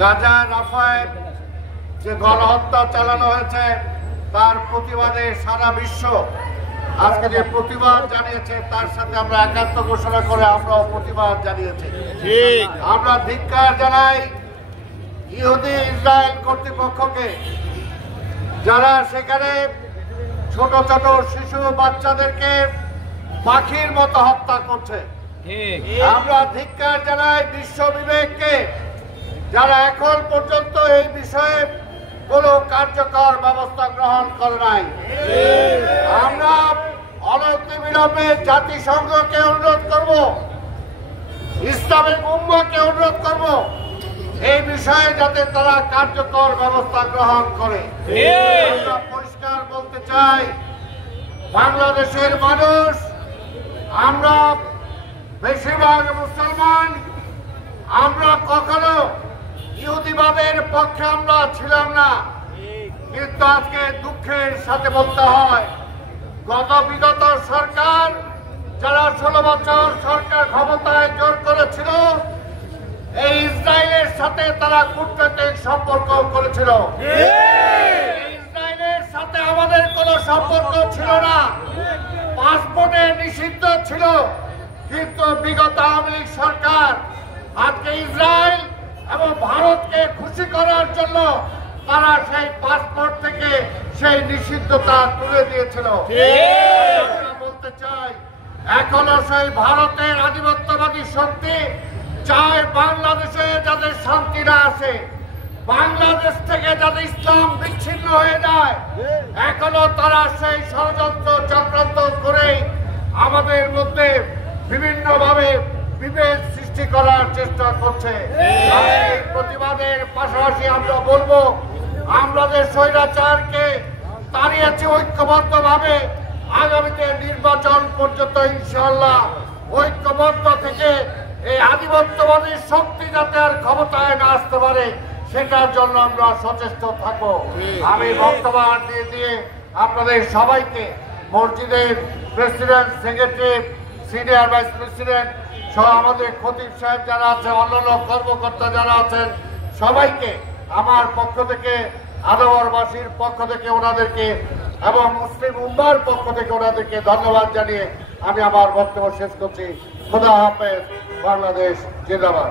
গাজা রাফায় যে গণহত্যা চালানো হয়েছে তার প্রতিবাদে সারা বিশ্ব আজকে যে প্রতিবাদ জানিয়েছে তার সাথে আমরা একাত্ম ঘোষণা করে আমরাও প্রতিবাদ জানিয়েছি। আমরা ধিক্কার জানাই ইহুদি ইসরায়েল কর্তৃপক্ষকে, যারা সেখানে ছোট ছোট শিশু বাচ্চাদেরকে পাখির মতো হত্যা করছে। আমরা ধিক্কার জানাই বিশ্ব বিবেককে, যারা এখন পর্যন্ত এই বিষয়ে কোন কার্যকর ব্যবস্থা গ্রহণ করে নাই। আমরা অনতিবিলম্বে জাতিসংঘকে অনুরোধ করব, ইসলামিক উম্মাহকে অনুরোধ করব এই বিষয়ে যাতে তারা কার্যকর ব্যবস্থা গ্রহণ করে। আমরা পরিষ্কার বলতে চাই, বাংলাদেশের মানুষ আমরা বেশিরভাগ মুসলমান, আমরা কখনো ইহুদিবাদের পক্ষে আমরা ছিলাম না, কিন্তু আজকে দুঃখের সাথে বলতে হয় বিগত সরকার যারা 16 বছর সরকার ক্ষমতায় জোর করেছিল, এই ইসরায়েলের সাথে তারা কূটনৈতিক সম্পর্ক করেছিল। ইসরায়েলের সাথে আমাদের কোনো সম্পর্ক ছিল না, পাসপোর্টে নিষিদ্ধ ছিল, কিন্তু বিগত আওয়ামী লীগ সরকার আজকে ইসরায়েল এবং ভারতকে খুশি করার জন্য তারা সেই পাসপোর্ট থেকে সেই নিষিদ্ধতা তুলে দিয়েছিল। বলতে চাই, এখনো সেই ভারতের আধিপত্যবাদী শক্তি চায় বাংলাদেশে যাদের শান্তি না আসে, বাংলাদেশ থেকে যাতে ইসলাম বিচ্ছিন্ন হয়ে যায়, এখনো তারা সেই ষড়যন্ত্র চক্রান্ত করে আমাদের মধ্যে বিভিন্নভাবে বিভেদ সৃষ্টি করার চেষ্টা করছে। এই প্রতিবাদের পাশাপাশি আমরা বলবো, আমাদের স্বৈরাচারকে তাড়িয়েছি ঐক্যবদ্ধভাবে, আগামীতে নির্বাচন পর্যন্ত ইনশাআল্লাহ ঐক্যবদ্ধ থেকে এই আধিপত্যবাদী শক্তি যাতে আর ক্ষমতায় না আসতে পারে সেটার জন্য আমরা সচেষ্ট থাকবো। আমি বক্তব্য দিয়ে আপনাদের সবাইকে, মসজিদের president, secretary, senior vice president সহ আমাদের খতিব সাহেব যারা আছেন, অন্যান্য কর্মকর্তা যারা আছেন, সবাইকে আমার পক্ষ থেকে, আদাবরবাসীর পক্ষ থেকে ওনাদেরকে এবং মুসলিম উম্মাহর পক্ষ থেকে ওনাদেরকে ধন্যবাদ জানিয়ে আমি আমার বক্তব্য শেষ করছি। খোদা হাফেজ। বাংলাদেশ জিন্দাবাদ।